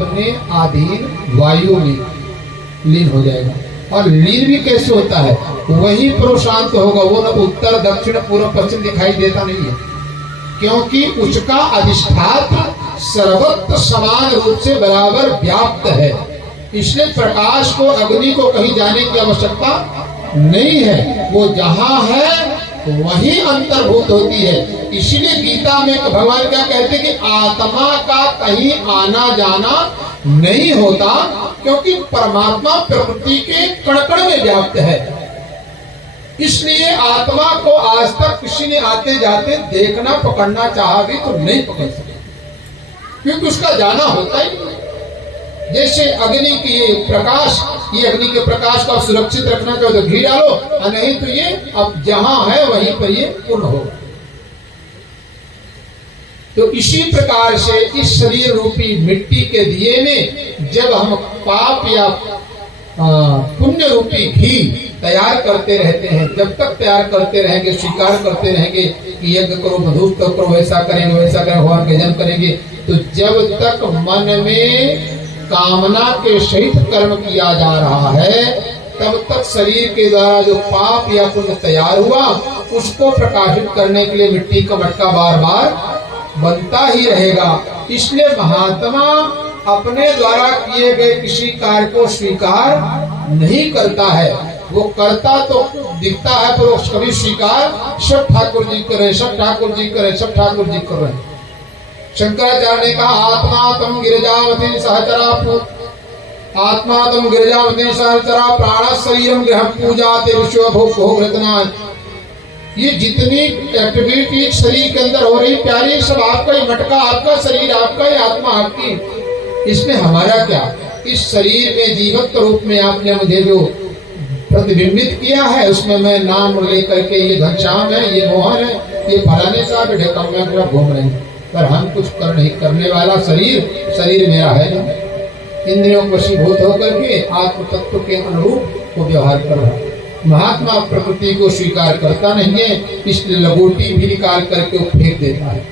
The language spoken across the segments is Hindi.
अपने अधीन वायु में लीन हो जाएगा। और लीन भी कैसे होता है, वही प्रशांत होगा, वो न उत्तर दक्षिण पूर्व पश्चिम दिखाई देता नहीं है, क्योंकि उसका अधिष्ठात्र सर्वत्र समान रूप से बराबर व्याप्त है। इसलिए प्रकाश को, अग्नि को कहीं जाने की आवश्यकता नहीं है, वो जहां है वही अंतर्भूत होती है। इसलिए गीता में भगवान क्या कहते हैं कि आत्मा का कहीं आना जाना नहीं होता, क्योंकि परमात्मा प्रकृति के कण-कण में व्याप्त है। इसलिए आत्मा को आज तक किसी ने आते जाते देखना पकड़ना चाहा भी तो नहीं पकड़ सके, क्योंकि उसका जाना होता ही नहीं। जैसे अग्नि की ये प्रकाश, ये अग्नि के प्रकाश को आप सुरक्षित रखना चाहो तो घी डालो, और नहीं तो ये अब जहां है वहीं पर ये पूर्ण होगा। तो इसी प्रकार से इस शरीर रूपी मिट्टी के दिए में जब हम पाप या पुण्य रूपी घी तैयार करते रहते हैं, जब तक तैयार करते रहेंगे, स्वीकार करते रहेंगे कि यज्ञ करो, मधुस्त करो, वैसा करेंगे वैसा करेंगे, भगवान का जन्म करेंगे, तो जब तक मन में कामना के सहित कर्म किया जा रहा है, तब तक शरीर के द्वारा जो पाप या पुण्य तैयार हुआ उसको प्रकाशित करने के लिए मिट्टी का मटका बार बार बनता ही रहेगा। इसलिए महात्मा अपने द्वारा किए गए किसी कार्य को स्वीकार नहीं करता है, वो करता तो दिखता है पर वो कभी स्वीकार, सब ठाकुर जी करे, सब ठाकुर जी करे, सब ठाकुर जी कर रहे हैं। शंकराचार्य ने कहा आत्मा तम गिरिजावती सहचरा, आत्मा तम गिरिजावती सहचरा प्राण शरीरम ग्रह पूजा ते विश्व भोग भोग रत्ना। ये जितनी एक्टिविटी शरीर के अंदर हो रही प्यारी, सब आपका ही मटका, आपका शरीर, आपका ही आत्मा आपकी। इसमें हमारा क्या, इस शरीर में जीवत्व रूप में आपने मुझे जो प्रतिबिंबित किया है उसमें मैं नाम लेकर के ये घनश्याम है, ये मोहन है, ये फलाने साहब ढेकम में घूम रहे हैं, पर हम कुछ कर नहीं करने वाला शरीर मेरा है ना। इंद्रियों को वशीभूत होकर के आत्म तत्व के अनुरूप को व्यवहार कर रहा है। महात्मा प्रकृति को स्वीकार करता नहीं है, इसलिए लंगोटी भी निकाल करके फेंक देता है।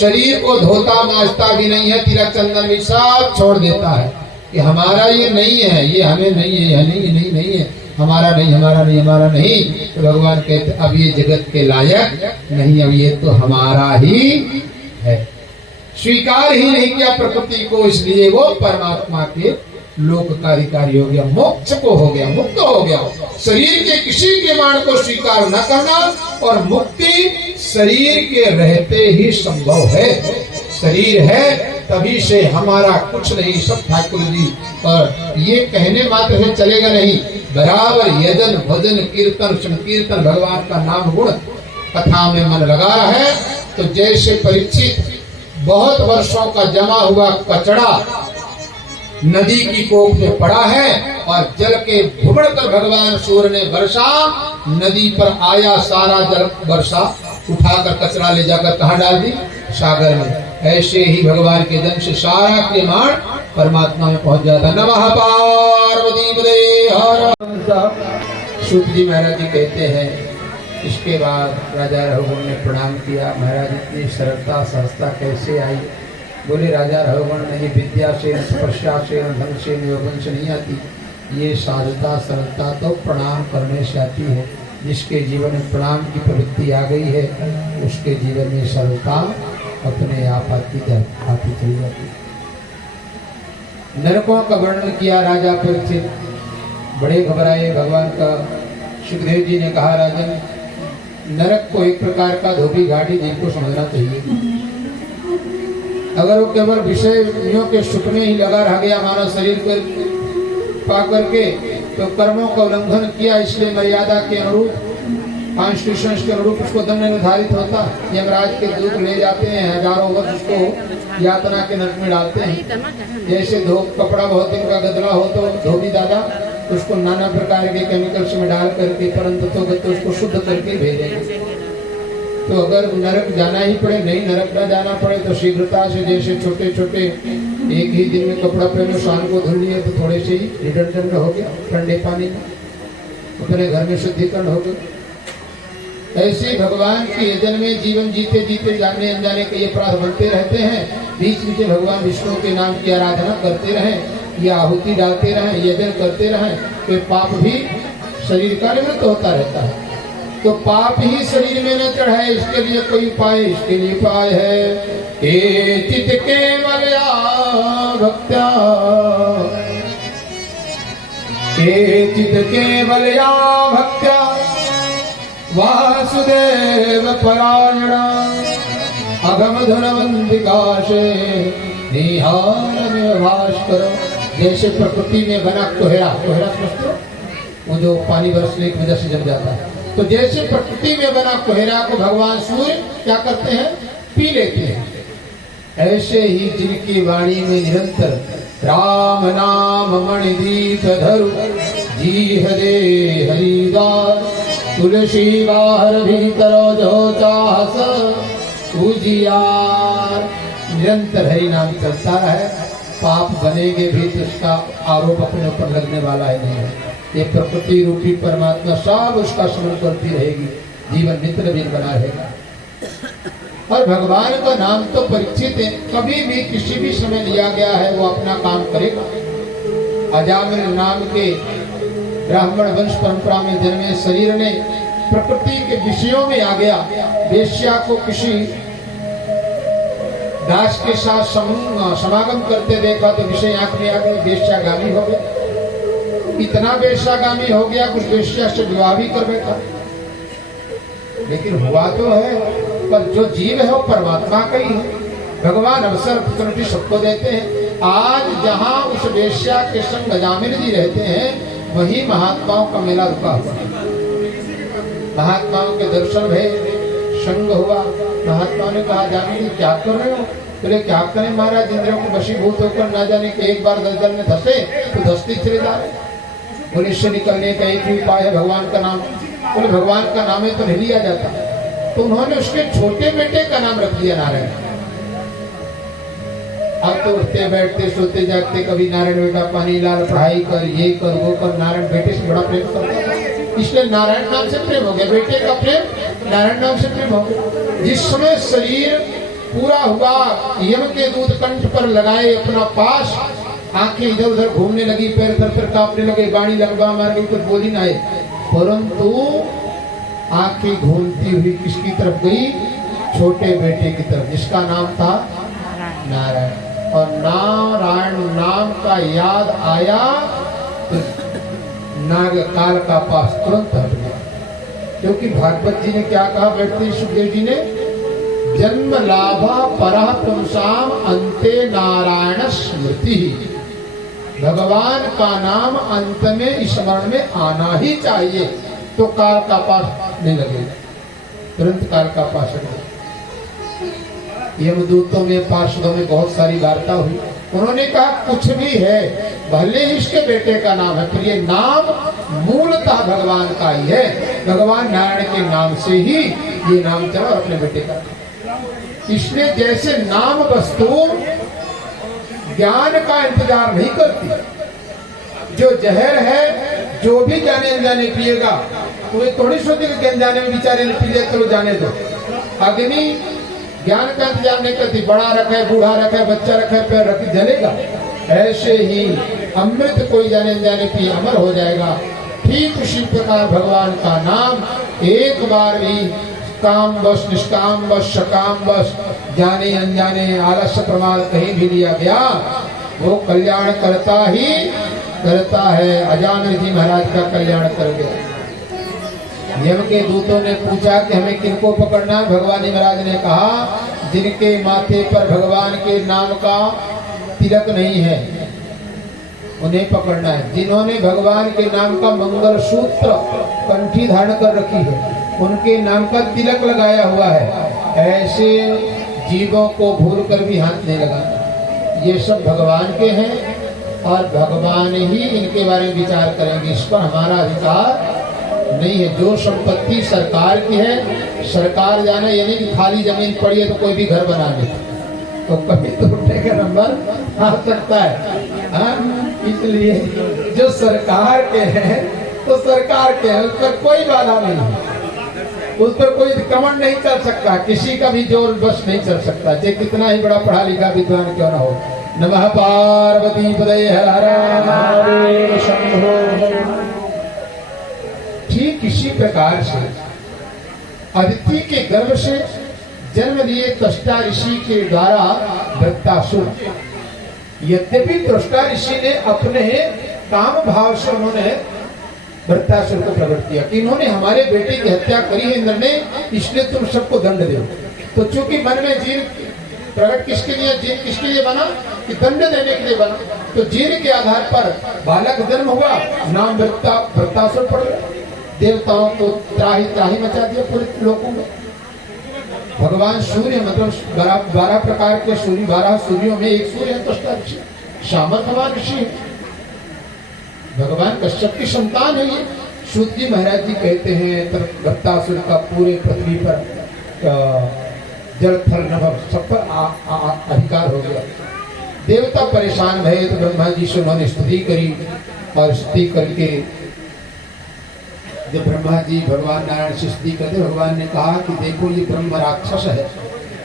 शरीर को धोता मांजता भी नहीं है, तिलक चंदन भी सब छोड़ देता है कि हमारा ये नहीं है, ये हमें नहीं है, ये नहीं है, हमारा नहीं, हमारा नहीं, हमारा नहीं। तो भगवान कहते अब ये जगत के लायक नहीं, अब ये तो हमारा ही है। स्वीकार ही नहीं किया प्रकृति को, इसलिए वो परमात्मा के लोक का अधिकारी हो गया, मोक्ष को हो गया, मुक्त हो गया। शरीर के किसी के मान को स्वीकार न करना, और मुक्ति शरीर के रहते ही संभव है। शरीर है तभी से हमारा कुछ नहीं, सब ठाकुर जी। और ये कहने मात्र से चलेगा नहीं, बराबर यजन भजन कीर्तन संकीर्तन भगवान का नाम गुण कथा में मन लगा है। तो जैसे परीक्षित बहुत वर्षों का जमा हुआ कचड़ा नदी की कोख में पड़ा है, और जल के भुमड़ कर भगवान सूर्य ने वर्षा, नदी पर आया, सारा जल वर्षा उठाकर कचरा ले जाकर कहाँ डाल दी, सागर में। ऐसे ही भगवान के जन्म से सारा प्रमाण परमात्मा में पहुंच जाता। नमः पार्वती पते हर। सूत जी महाराज जी कहते हैं, इसके बाद राजा रघुगण ने प्रणाम किया। महाराज इतनी सरलता सहजता कैसे आई? बोले राजा रघुगण नहीं, विद्या से तपस्या से धन से नियोगन से नहीं आती, ये साधता सरलता तो प्रणाम करने से आती है। जिसके जीवन में प्रणाम की प्रवृत्ति आ गई है उसके जीवन में सरलता अपने आप आती चली जाती। नरकों का वर्णन किया राजा परीक्षित, बड़े घबराए। भगवान का सुखदेव जी ने कहा राजन, नरक को एक प्रकार का धोबी घाटी जिनको समझना चाहिए। अगर वो केवल विषयों के सुख में ही लगा रह गया मानव शरीर को पा करके, तो कर्मों का उल्लंघन किया, इसलिए मर्यादा के अनुरूप कॉन्स्टिट्यूशन के अनुरूप उसको दंड निर्धारित होता। यमराज के दूत ले जाते हैं, हजारों वर्ष उसको यातना के नरक में डालते हैं। जैसे कपड़ा बहुत दिन का गदला हो तो धोबी दादा उसको नाना प्रकार के केमिकल्स में डाल करके परंतु तो उसको शुद्ध करके भेजेंगे। तो अगर नरक जाना ही पड़े, नहीं नरक ना जाना पड़े, तो शीघ्रता से जैसे छोटे छोटे एक ही दिन में कपड़ा पहनो, शाम को धुल लिए तो थोड़े से ही डिटर्जेंट हो गया, ठंडे पानी में अपने घर में शुद्धिकरण हो गया। ऐसे भगवान के यजन में जीवन जीते जीते जाने अनजाने कई अपराध बढ़ते रहते हैं। बीच बीच में भगवान विष्णु के नाम की आराधना करते रहें या आहुति डालते रहें, यजन करते रहें, तो पाप भी शरीर का निवृत्त होता रहता है। तो पाप ही शरीर में न चढ़े, इसके लिए कोई उपाय, इसके लिए उपाय है चित केवल भक्त्या, चित केवल भक्त्या वासुदेव परायण अगम धनवंतिकाशे निहार भास्कर। जैसे प्रकृति में बना कोहरा, कोहरा समझते हो, वो जो पानी बरसने की वजह से जम जाता है, तो जैसे प्रकृति में बना कोहरा को भगवान सूर्य क्या करते हैं, पी लेते हैं। ऐसे ही जिनकी वाणी में निरंतर राम नाम मणिदीप धरु जी हरे हरिदास, तुलसी बाहर भीतर जो चाहस उजियार। निरंतर हरि नाम चलता है, पाप बनेंगे भी तो उसका आरोप अपने ऊपर लगने वाला ही नहीं है। ये प्रकृति रूपी परमात्मा सब उसका स्मरण करती रहेगी, जीवन नित्य नवीन बना रहेगा। और भगवान का नाम तो परीक्षित है, कभी भी किसी भी समय लिया गया है वो अपना काम करेगा। अजामिल नाम के ब्राह्मण वंश परंपरा में जन्मे शरीर ने प्रकृति के विषयों में आ गया। वेश्या को किसी दास के साथ समागम करते देखा तो विषय आंख में आ गए, वेश्यागामी हो गया। इतना वेश्यागामी हो गया कुछ वेश्या से विवाह भी कर बैठा। लेकिन हुआ तो है, पर जो जीव है वो परमात्मा का ही है। भगवान अवसर अपॉर्चुनिटी सबको देते हैं। आज जहां उस वेश्या के संग अजामिल जी रहते हैं, वही महात्माओं का मेला रुका हुआ है। महात्माओं के दर्शन भय, संग हुआ। महात्माओं ने कहा, जामिनी क्या कर रहे हो? बोले क्या करें महाराज, इंद्रियों को वशीभूत होकर ना जाने के एक बार दलदल में धसे तो धसते चले जा रहे। बोले इससे निकलने का एक ही उपाय है, भगवान का नाम। बोले भगवान का नाम है तो नहीं लिया जाता। तो उन्होंने उसके छोटे बेटे का नाम रख दिया नारायण। अब तो उठते बैठते सोते जागते कभी नारायण बेटा पानी लाल, पढ़ाई कर, ये कर वो कर। नारायण बेटे से बड़ा प्रेम करता था, इसलिए नारायण नाम से प्रेम हो गया। बेटे का प्रेम नारायण नाम से प्रेम हो गया। जिस समय शरीर पूरा हुआ, यम के दूध कंठ पर लगाए अपना पास, आंखें इधर उधर घूमने लगी, पैर थर कांपने लगे, बाणी लगवा मार गई, कुछ बोली ना है। परंतु आंखें घूमती हुई किसकी तरफ गई? छोटे बेटे की तरफ, जिसका नाम था नारायण। और नारायण नाम का याद आया तो नाग काल का पास तुरंत हट गया। क्योंकि भागवत जी ने क्या कहा, बैठते सुखदेव जी ने, जन्म लाभा परः पुंसाम अंते नारायण स्मृति। भगवान का नाम अंत में स्मरण में आना ही चाहिए, तो काल का पास नहीं लगेगा, तुरंत काल का पास लगेगा। यमदूतों में पार्षदों में बहुत सारी वार्ता हुई। उन्होंने कहा कुछ भी है, भले ही इसके बेटे का नाम है, पर ये नाम मूलतः भगवान का ही है। भगवान नारायण के नाम से ही ये नाम चला, अपने बेटे का। इसलिए जैसे नाम वस्तु ज्ञान का इंतजार नहीं करती। जो जहर है, जो भी जाने अनजाने पिएगा, तो ये थोड़ी सोचेगा कि अनजाने में बेचारे ने पी लिया, चलो जाने दो। अग्नि ज्ञान का इंतजार नहीं करती, बड़ा रखे, बूढ़ा रखे, बच्चा रखे, पैर रखे, जलेगा। ऐसे ही अमृत कोई जाने अनजाने पिए अमर हो जाएगा। ठीक उसी प्रकार भगवान का नाम एक बार भी काम बस, निष्काम बस, सकाम बस, जाने अनजाने आलस्य प्रमाद कहीं भी लिया गया, वो कल्याण करता ही करता है। अजामिल जी महाराज का कल्याण कर गया। यम के दूतों ने पूछा कि हमें किनको पकड़ना है? भगवान जी महाराज ने कहा, जिनके माथे पर भगवान के नाम का तिलक नहीं है उन्हें पकड़ना है। जिन्होंने भगवान के नाम का मंगल सूत्र कंठी धारण कर रखी है, उनके नाम का तिलक लगाया हुआ है, ऐसे जीवों को भूल कर भी हाथ नहीं लगाना। ये सब भगवान के हैं और भगवान ही इनके बारे में विचार करेंगे। इस पर हमारा अधिकार नहीं है। जो संपत्ति सरकार की है, सरकार जाने, यानी कि खाली जमीन पड़ी है तो कोई भी घर बना ले, तो कभी तो उठने का नंबर आ सकता है। इसलिए जो सरकार के हैं तो सरकार के हैं, उस पर कोई बाधा नहीं है। उस पर कोई कमंड नहीं चल सकता, किसी का भी जोर बस नहीं चल सकता, चाहे कितना ही बड़ा पढ़ा लिखा विद्वान क्यों ना हो। नमः पार्वती पदये हर हर शंभो। ठीक इसी प्रकार से अदिति के गर्भ से जन्म लिए त्वष्टा ऋषि के द्वारा वृत्तासुर, यद्यपि त्वष्टा ऋषि ने अपने काम भाव से उन्होंने वृत्तासुर को प्रकट किया कि इन्होंने हमारे बेटे की हत्या करी है इंद्र ने, इसलिए तुम सबको दंड दो। तो चूंकि मन में जीन प्रकट किसके लिए, जीन किसके लिए बना कि दंड देने के लिए बना, तो जीन के आधार पर बालक जन्म हुआ, नाम वृत्तासुर पड़ गया। देवताओं को त्राही त्राही मचा दिया पूरे लोगों में। भगवान सूर्य मतलब 12 प्रकार के सूर्य, 12 सूर्यों में एक सूर्य है त्वष्टा ऋषि, सामर्थवान ऋषि है, भगवान कश्यप की संतान है ये। सूत जी महाराज जी कहते हैं वृत्तासुर का पूरे पृथ्वी पर जल थल नभ सब पर अधिकार हो गया। देवता परेशान भये तो ब्रह्मा जी से उन्होंने स्तुति करी, और स्तुति करके जब ब्रह्मा जी भगवान नारायण से स्तुति करते, भगवान ने कहा कि देखो ये ब्रह्म राक्षस है,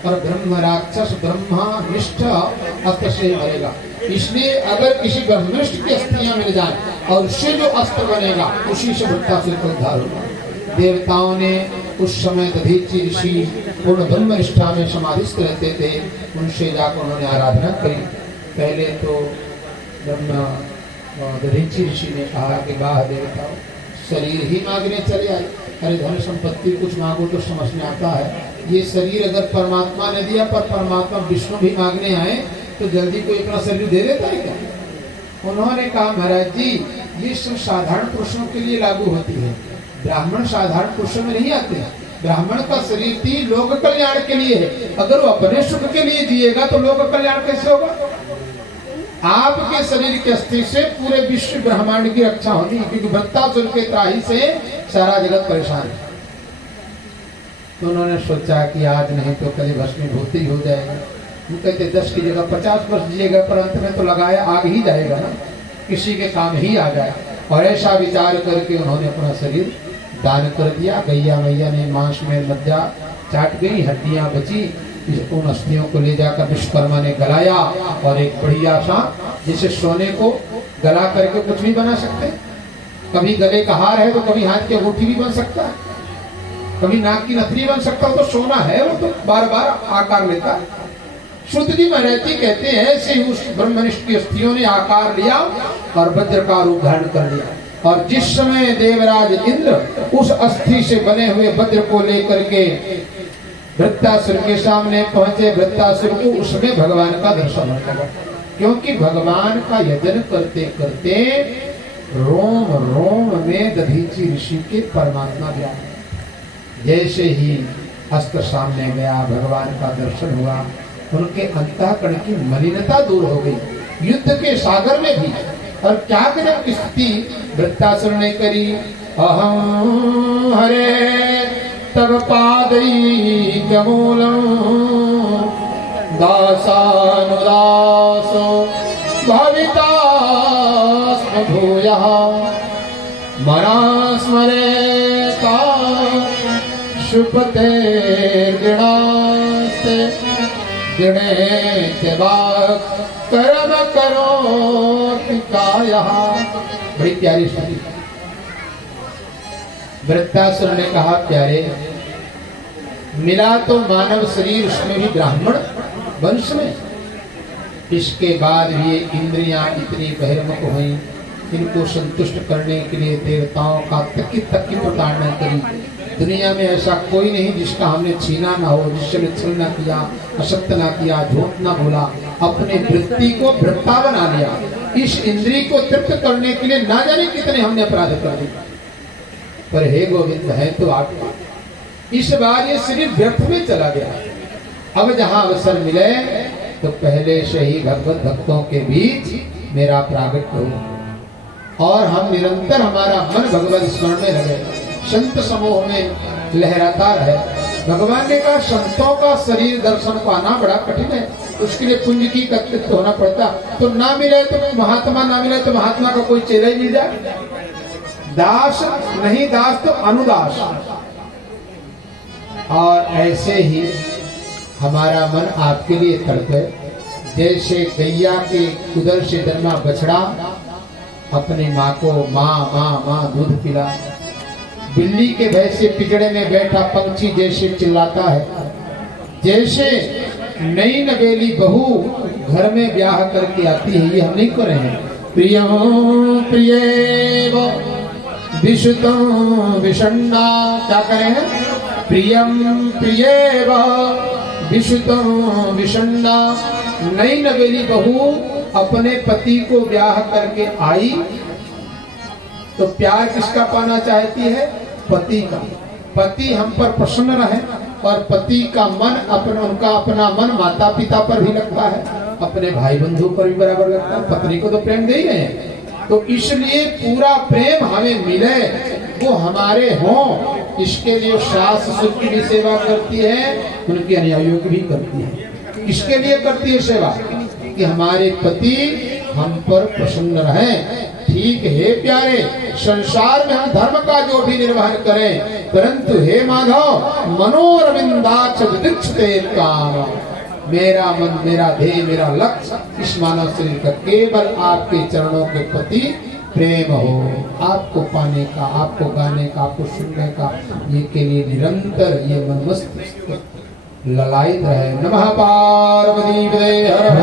और ब्रह्म राक्षस ब्रह्मानिष्ठ अस्त्र से मरेगा, इसलिए अगर किसी ब्रह्मनिष्ठ की अस्थियां मिल जाए और उससे जो अस्त्र बनेगा उसी से वृत्तासुर का उद्धार होगा। देवताओं ने उस समय दधीचि ऋषि पूर्ण ब्रह्मनिष्ठा में समाधिस्थ रहते थे, उनसे जाकर उन्होंने आराधना करी। पहले तो दधीचि ऋषि ने कहा कि वाह देवताओं, शरीर ही मांगने चले आए, अरे धन संपत्ति कुछ मांगो तो समझ में आता है, ये शरीर अगर परमात्मा ने दिया, पर परमात्मा विष्णु भी मांगने आए तो जल्दी कोई अपना शरीर दे देता है क्या। उन्होंने कहा महाराज जी ये सब साधारण पुरुषों के लिए लागू होती है, ब्राह्मण साधारण पुरुषों में नहीं आते। ब्राह्मण का शरीर भी लोक कल्याण के लिए है, अगर वो अपने सुख के लिए जिएगा तो लोक कल्याण कैसे होगा। आपके शरीर के अस्थि से पूरे विश्व ब्रह्मांड की रक्षा होगी, क्योंकि वृत्तासुर के त्राही से सारा जगत परेशान है। तो उन्होंने सोचा कि आज नहीं तो कल भस्मीभूत ही हो जाएगा। वो कहते 10 की जगह 50 वर्ष जिएगा, पर अंत में तो लगाया आग ही जाएगा ना, किसी के काम ही आ जाए। और ऐसा विचार करके उन्होंने अपना शरीर दान कर दिया। गैया मैया ने मांस में मज्जा चाट गई, हड्डियां बची, उन अस्थियों को ले जाकर विश्वकर्मा ने गलाया, और एक बढ़िया सा जिसे सोने को गला करके कुछ भी बना सकते, कभी गले का हार है तो कभी हाथ की अंगूठी भी बन सकता है, कभी नाक की नथनी बन सकता हो, तो सोना है वो तो बार बार आकार लेता है। शुद्ध जी महाराज जी कहते हैं ऐसे उस ब्रह्मनिष्ठ की अस्थियों ने आकार लिया और वज्र का रूप धारण कर लिया। और जिस समय देवराज इंद्र उस अस्थि से बने हुए वज्र को लेकर के वृत्तासुर के सामने पहुंचे, वृत्तासुर को उसमें भगवान का दर्शन होने लगा, क्योंकि भगवान का यजन करते करते रोम रोम में दधीचि ऋषि के परमात्मा ज्ञान, जैसे ही अस्त्र सामने गया, भगवान का दर्शन हुआ, उनके अंतःकरण की मलिनता दूर हो गई। युद्ध के सागर में भी और क्या करें की स्थिति वृत्तासुर ने करी। अहम हरे तब पादई कमूलम दासानुदासो भविता भूयः मना स्मरेता शुभते गृणास्ते गृणे कर्म करो काया। बड़ी प्यारी स्थिति। वृत्तासुर ने कहा प्यारे, मिला तो मानव शरीर, उसमें भी ब्राह्मण वंश में, इसके बाद भी ये इंद्रियां इतनी बहिर्मुख हुई, इनको संतुष्ट करने के लिए देवताओं का तक की प्रताड़ना करी। दुनिया में ऐसा कोई नहीं जिसका हमने छीना ना हो, जिसने छल ना किया, असत्य ना किया, झूठ ना बोला, अपने वृत्ति को वृत्ता बना लिया। इस इंद्रिय को तृप्त करने के लिए ना जाने कितने हमने अपराध कर दिए, पर हे गोविंद है तो आपका। इस बार ये शरीर व्यर्थ में चला गया। अब जहां अवसर मिले तो पहले से ही भगवत भक्तों के बीच मेरा प्रागट हो, और हम निरंतर हमारा मन भगवत स्मरण में रहे, संत समूह में लहराता रहे। भगवान ने कहा संतों का शरीर दर्शन पाना बड़ा कठिन है, उसके लिए पुण्य की एकत्रित होना पड़ता। तो ना मिले तो महात्मा, ना मिले तो महात्मा का कोई चेला ही मिल जाए। दास नहीं दास तो अनुदास, और ऐसे ही हमारा मन आपके लिए तड़पे। जैसे गैया के उदर से जन्मा बछड़ा अपनी माँ को माँ माँ माँ दूध पिला, बिल्ली के भय से पिंजड़े में बैठा पंछी जैसे चिल्लाता है, जैसे नई नवेली बहू घर में ब्याह करके आती है, ये हम नहीं कर रहे हैं। प्रियम प्रियेव विशुतं विषण्णा, क्या करें हैं? प्रियम प्रियेव विशुतं विषण्णा। नई नवेली बहू अपने पति को ब्याह करके आई तो प्यार किसका पाना चाहती है? पति का। पति हम पर प्रसन्न रहे और पति का मन उनका अपना मन माता पिता पर भी लगता है, अपने भाई बंधु पर भी बराबर लगता है। पत्नी को तो प्रेम दे ही रहे हैं, तो इसलिए पूरा प्रेम हमें मिले, वो हमारे हों, इसके लिए सास ससुर की भी सेवा करती है, उनके अनुयायियों की भी करती है। किसके लिए करती है सेवा? कि हमारे पति हम पर प्रसन्न रहें। ठीक है प्यारे, संसार में हम धर्म का जो भी निर्वहन करें, परंतु हे माधव मनोरविंदाक्ष दीक्षते काम, मेरा मन, मेरा ध्येय, मेरा लक्ष्य इस मानव शरीर का केवल आपके चरणों के प्रति प्रेम हो, आपको पाने का, आपको गाने का, आपको सुनने का, ये के लिए निरंतर ये मन मस्तिष्क ललायित रहे। नमः पार्वती पतये हर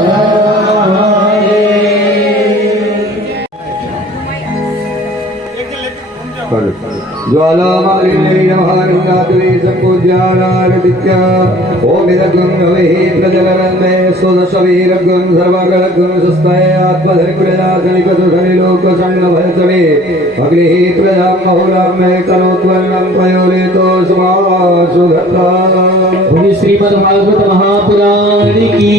हर। ज्वालामालिन्यै नमः गङ्गातले सम्पूज्यारादित्य ॐ विरगुं रविः प्रजलनन्मे स्वदशवीरगुं सर्वगलगुं सुस्तये आत्मधरिकुलनाशनिकसुधनिलोकसङ्गभयसमे अग्निः प्रजां बहुलां मे करोत्वन्नं पयोरेतो समासुधत्ता। श्रीमद्भागवत महापुराण की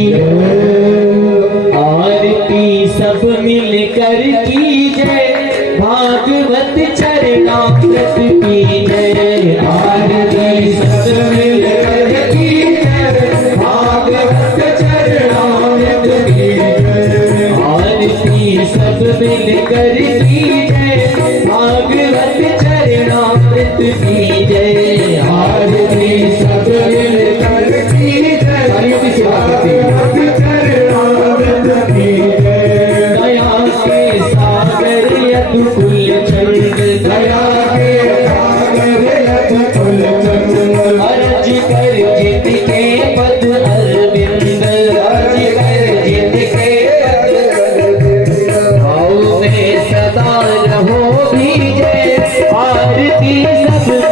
आरती सब मिलकर की जय, भागवत चरणामृत की जय। आरती सब मिलकर की जय, भागवत चरणामृत की जय। आरती सब मिलकर की जय, भागवत चरणामृत की जय। आरती सब मिलकर की जय, हरिओं की सेवा करते हैं। दया के सागर यदुकुल चंद, दया के सागर यदुकुल चंद, अर्ज कर जित के पद अरविंद, अर्ज कर जित के पद अरविंद। भाव में सदा रहो विजय, आरती सब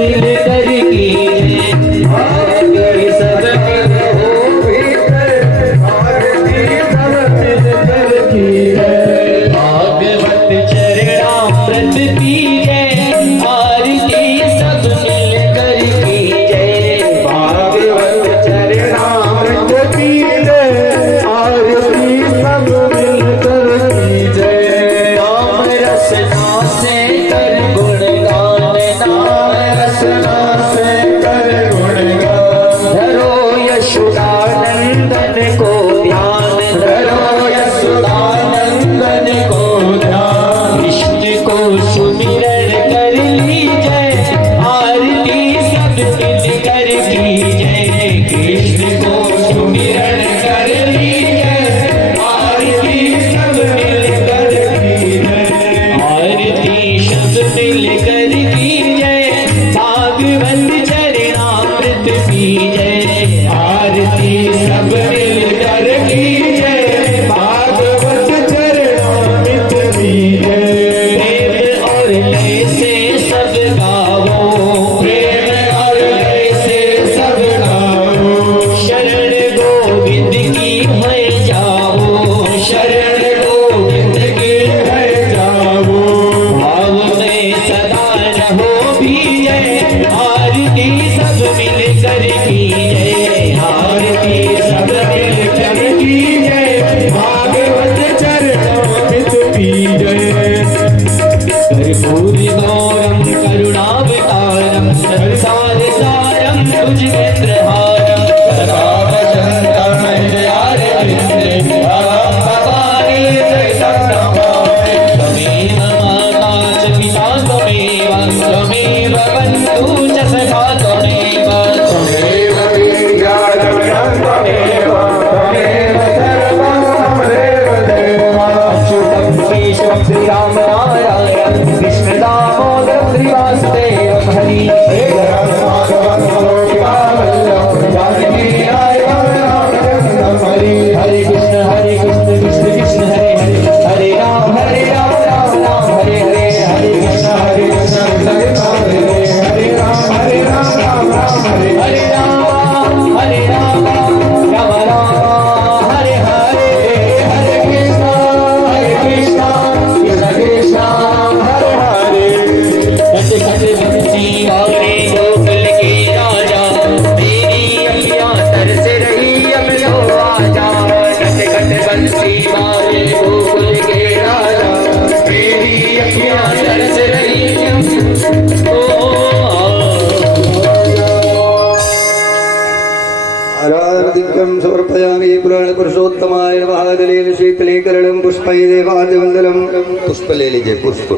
गंगाजलेन शीतलीकरणं पुष्पै देवादिवन्दनं पुष्प ले लीजिए पुष्प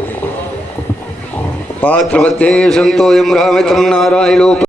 पात्र मध्ये संतोयं रामितं नारायणोप